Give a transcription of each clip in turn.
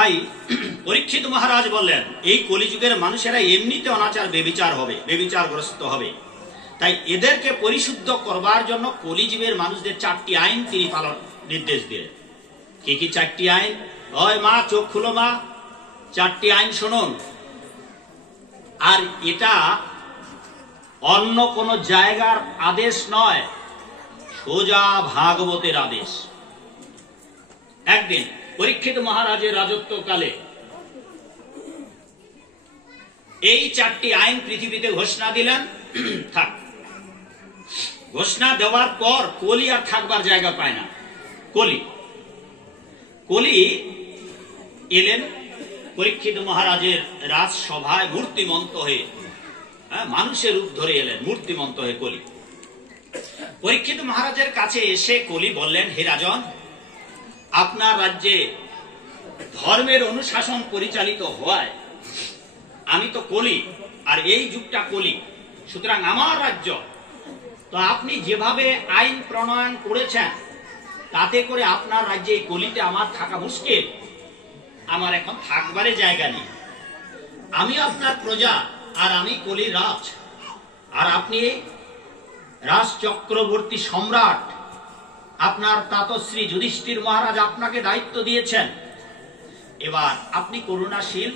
তাই পরীক্ষিত মহারাজ বললেন, এই কলিযুগের মানুষেরা এমনিতে অনাচার বেবিচার হবে, বেবিচারগ্রস্ত হবে, তাই এদেরকে পরিশুদ্ধ করবার জন্য কলিযুগের মানুষদের 4টি আইন তিনি পালন নির্দেশ দিলেন। কি কি 4টি আইন? ওই মা, চোখ খুলো মা, 4টি আইন শুনুন। আর এটা অন্য কোন জায়গার আদেশ নয়, সোজা ভাগবতের আদেশ। একদিন পরীক্ষিত মহারাজের রাজত্বকালে এই 4টি আইন পৃথিবীতে ঘোষণা দিলেন। থাক, ঘোষণা দেওয়ার পর কলি আর থাকবার জায়গা পায় না। কলি এলেন পরীক্ষিত মহারাজের রাজসভায় মূর্তিমন্ত হয়ে, মানুষের রূপ ধরে এলেন মূর্তিমন্ত হয়ে কলি। পরীক্ষিত মহারাজের কাছে এসে কলি বললেন, হে রাজন, আপনার রাজ্যে ধর্মের অনুশাসন পরিচালিত হওয়ায় আমি তো কলি, আর এই যুগটা কলি, সুতরাং আমার রাজ্য, তো আপনি যেভাবে আইন প্রণয়ন করেছেন তাতে করে আপনার রাজ্যে এই কলিতে আমার থাকা মুশকিল। আমার এখন থাকবারে জায়গা নেই। আমি আপনার প্রজা, আর আমি কলির রাজ, আর আপনি রাজ চক্রবর্তী সম্রাট। আপনার তাতশ্রী যুধিষ্ঠির মহারাজ আপনাকে দায়িত্ব দিয়েছেন। এবার আপনি করুণাশীল,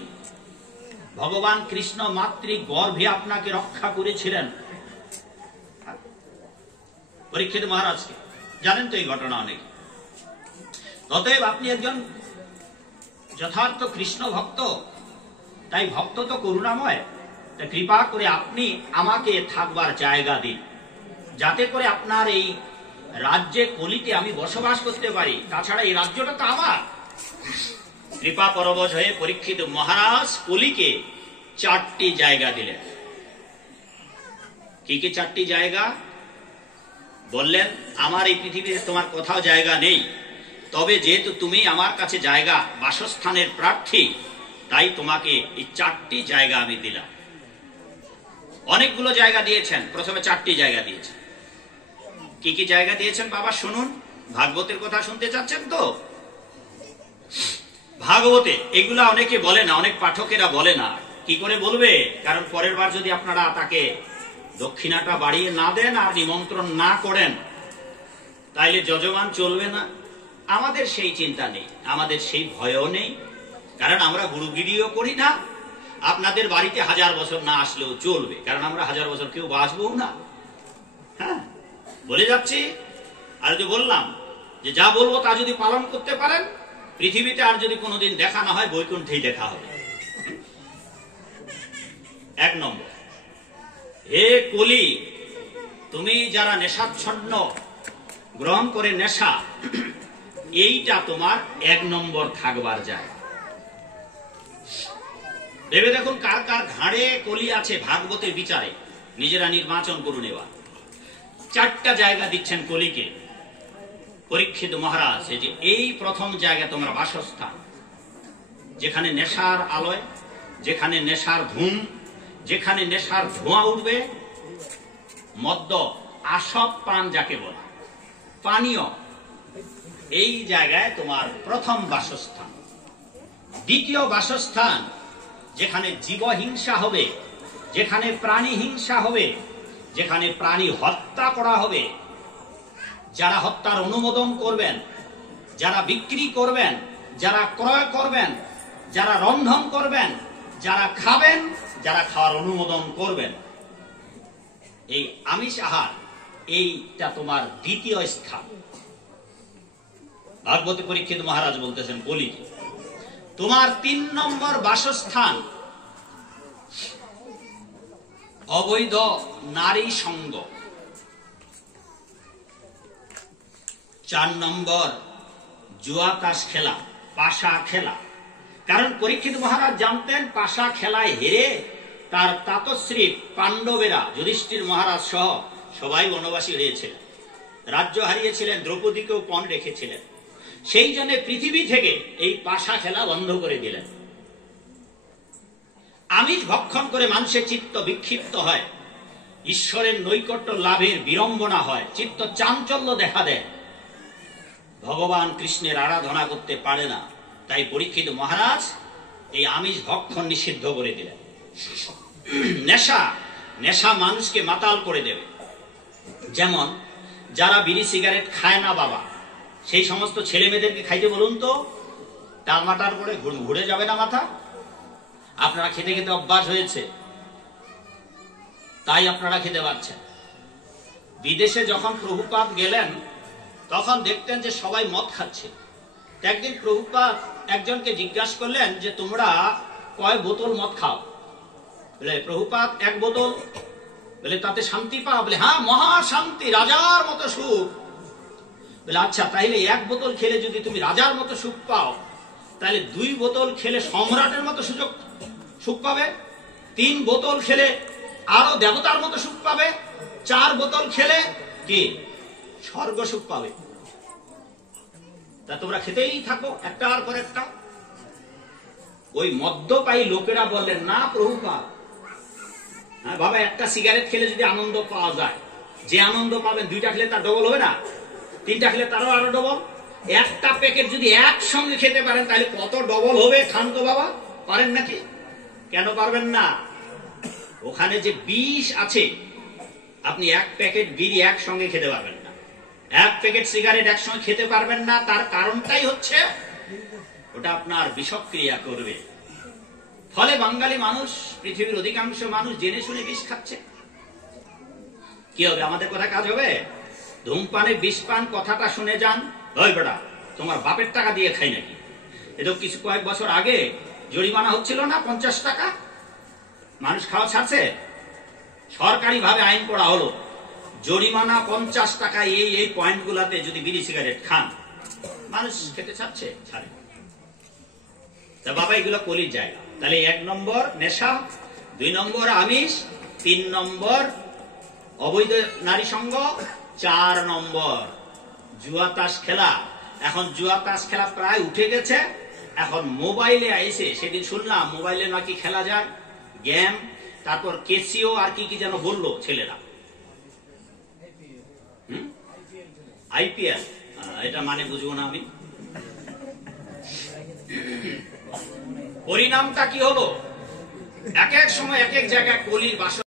ভগবান কৃষ্ণ মাতৃ গর্ভে আপনাকে রক্ষা করেছিলেন। পরীক্ষিত মহারাজকে জানেন তো এই ঘটনা অনেক। অতএব আপনি একজন যথার্থ কৃষ্ণ ভক্ত, তাই ভক্ত তো করুণাময়, তাই কৃপা করে আপনি আমাকে থাকবার জায়গা দিন, যাতে করে আপনার এই রাজ্যে কলিতে আমি বসবাস করতে পারি। তাছাড়া এই রাজ্যটা তো আমার। কৃপা পরবশ হয়ে পরীক্ষিত মহারাজ কলিকে 4টি জায়গা দিলেন। কি কি 4টি জায়গা? বললেন, আমার এই পৃথিবীতে তোমার কোথাও জায়গা নেই, তবে যেহেতু তুমি আমার কাছে জায়গা বাসস্থানের প্রার্থী, তাই তোমাকে এই 4টি জায়গা আমি দিলাম। অনেকগুলো জায়গা দিয়েছেন, প্রথমে 4টি জায়গা দিয়েছেন। কি কি জায়গা দিয়েছেন বাবা শুনুন। ভাগবতের কথা শুনতে চাচ্ছেন তো? ভাগবতে এগুলা অনেকে বলে না, অনেক পাঠকেরা বলে না। কি করে বলবে? কারণ পরের বার যদি আপনারা তাকে দক্ষিণাটা বাড়িয়ে না দেন আর নিমন্ত্রণ না করেন, তাইলে যজমান চলবে না। আমাদের সেই চিন্তা নেই, আমাদের সেই ভয়ও নেই, কারণ আমরা গুরুগিরিও করি না। আপনাদের বাড়িতে 1000 বছর না আসলেও চলবে, কারণ আমরা 1000 বছর কেউ বাঁচবো না। হ্যাঁ, বলে যাচ্ছি। আর যে বললাম যে যা বলবো তা যদি পালন করতে পারেন, পৃথিবীতে আর যদি কোনোদিন দেখা না হয়, বৈকুণ্ঠেই দেখা হবে। 1 নম্বর, হে কলি, তুমি যারা নেশাচ্ছন্ন গ্রহণ করে নেশা, এইটা তোমার 1 নম্বর থাকবার যায়। ভেবে দেখুন কার কার ঘাড়ে কলি আছে ভাগবতের বিচারে, নিজেরা নির্বাচন করুন। এবার 4টা জায়গা দিচ্ছেন কলিকে পরীক্ষিত মহারাজ, যে এই প্রথম জায়গা তোমরা বাসস্থান, যেখানে নেশার আলোয়, যেখানে নেশার ধূম, যেখানে নেশার ধোঁয়া উঠবে, মদ্য আসব পান যাকে বলে, পানীয়, এই জায়গায় তোমার প্রথম বাসস্থান। দ্বিতীয় বাসস্থান, যেখানে জীবহিংসা হবে, যেখানে প্রাণী হিংসা হবে, যেখানে প্রাণী হত্যা করা হবে, যারা হত্যার অনুমোদন করবেন, যারা বিক্রি করবেন, যারা ক্রয় করবেন, যারা রন্ধন করবেন, যারা খাবেন, যারা খাওয়ার অনুমোদন করবেন, এই আমিষ আহার, এইটা তোমার দ্বিতীয় স্থান। ভাগবতে পরীক্ষিত মহারাজ বলতেছেন কলিকে, তোমার 3 নম্বর বাসস্থান অবৈধ নারী সঙ্গ, 4 নম্বর জুয়া তাস খেলা, পাশা খেলা। কারণ পরীক্ষিত মহারাজ জানতেন পাশা খেলায় হেরে তার তাতশ্রী পাণ্ডবেরা, যুধিষ্ঠির মহারাজ সহ সবাই বনবাসী হয়েছিলেন, রাজ্য হারিয়েছিলেন, দ্রৌপদীকেও পণ রেখেছিলেন। সেই জন্য পৃথিবী থেকে এই পাশা খেলা বন্ধ করে দিলেন। আমিষ ভক্ষণ করে মানুষের চিত্ত বিক্ষিপ্ত হয়, ঈশ্বরের নৈকট্য লাভের বিড়ম্বনা হয়, চিত্ত চাঞ্চল্য দেখা দেয়, ভগবান কৃষ্ণের আরাধনা করতে পারে না, তাই পরীক্ষিত মহারাজ এই আমিষ ভক্ষণ নিষিদ্ধ করে দিলেন। নেশা নেশা মানুষকে মাতাল করে দেবে। যেমন যারা বিড়ি সিগারেট খায় না বাবা, সেই সমস্ত ছেলে মেয়েদেরকে খাইতে বলুন তো, টালমাটার করে ঘুরে যাবে না মাথা। আপনারা খেতে খেতে অভ্যাস হয়েছে, তাই আপনারা খেতে পাচ্ছেন। বিদেশে যখন প্রভুপাদ গেলেন তখন দেখতেন যে সবাই মদ খাচ্ছে। একদিন প্রভুপাদ একজনকে জিজ্ঞাসা করলেন যে তোমরা কয় বোতল মদ খাও? বলে প্রভুপাদ 1 বোতল। বলে তাতে শান্তি পাও? বলে হ্যাঁ, মহা শান্তি, রাজার মতো সুখ। বলে আচ্ছা, তাহলে 1 বোতল খেলে যদি তুমি রাজার মতো সুখ পাও, তাহলে 2 বোতল খেলে সম্রাটের মতো সুখ পাবে, 3 বোতল খেলে আরো দেবতার মতো সুখ পাবে, 4 বোতল খেলে কি স্বর্গ সুখ পাবে। তা তোমরা খেতেই থাকো একটার পর একটা। ওই মদ্যপায়ী লোকেরা বললেন না প্রভুপাদ, হ্যাঁ বাবা, একটা সিগারেট খেলে যদি আনন্দ পাওয়া যায়, যে আনন্দ পাবেন 2টা খেলে তার ডবল হবে না? 3টা খেলে তারও আরো ডবল। একটা প্যাকেট যদি একসঙ্গে খেতে পারেন তাহলে কত ডবল হবে? খান তো বাবা। পারেন নাকি? কেন পারবেন না? ওখানে যে বিষ আছে, আপনি 1 প্যাকেট বিড়ি একসঙ্গে খেতে পারবেন না, 1 প্যাকেট সিগারেট একসঙ্গে খেতে পারবেন না। তার কারণটাই হচ্ছে ওটা আপনার বিষক্রিয়া করবে। ফলে বাঙালি মানুষ, পৃথিবীর অধিকাংশ মানুষ জেনে শুনে বিষ খাচ্ছে। কি হবে? আমাদের কথা কাজ হবে? ধূমপানে বিষ পান কথাটা শুনে যান, ওই বেটা তোমার বাপের টাকা দিয়ে খাই নাকি? এ তো কয়েক বছর আগে জরিমানা হচ্ছিল না 50 টাকা? মানুষ খাওয়া ছাড়ছে? সরকারি ভাবে আইন করা হলো, জরিমানা 50 টাকা এই পয়েন্ট গুলাতে যদি বিড়ি সিগারেট খান। মানুষ খেতে ছাড়ছে? ছাড়ে। তা বাবা, এগুলো কলির জায়গা। তাহলে 1 নম্বর নেশা, 2 নম্বর আমিষ, 3 নম্বর অবৈধ নারী সঙ্গ, 4 নম্বর জুয়া তাস খেলা। এখন জুয়া তাস খেলা প্রায় উঠে গেছে, এখন মোবাইলে আইসে। সেদিন শুনলাম মোবাইলে নাকি খেলা যায় গেম, তারপর কেসিও আর কি কি যেন বললো ছেলেরা। আইপিএল, এটা মানে বুঝবো না আমি। পরিণামটা কি হলো? এক এক সময় এক এক জায়গায় কলির বাসনা